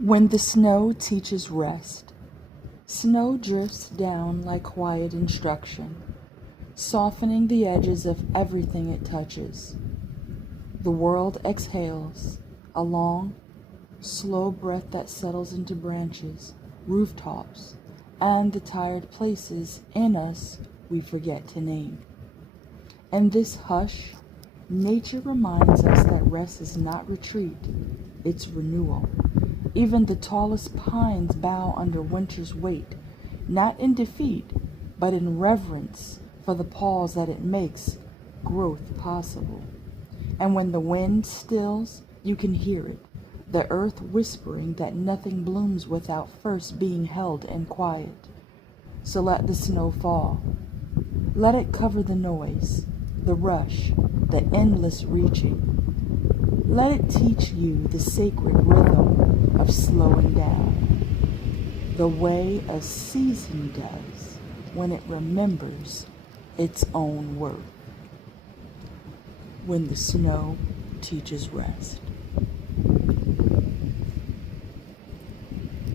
When the snow teaches rest, snow drifts down like quiet instruction, softening the edges of everything it touches. The world exhales, a long, slow breath that settles into branches, rooftops, and the tired places in us we forget to name. In this hush, nature reminds us that rest is not retreat, it's renewal. Even the tallest pines bow under winter's weight, not in defeat, but in reverence for the pause that it makes growth possible. And when the wind stills, you can hear it, the earth whispering that nothing blooms without first being held in quiet. So let the snow fall. Let it cover the noise, the rush, the endless reaching. Let it teach you the sacred rhythm of slowing down, the way a season does when it remembers its own worth. When the snow teaches rest.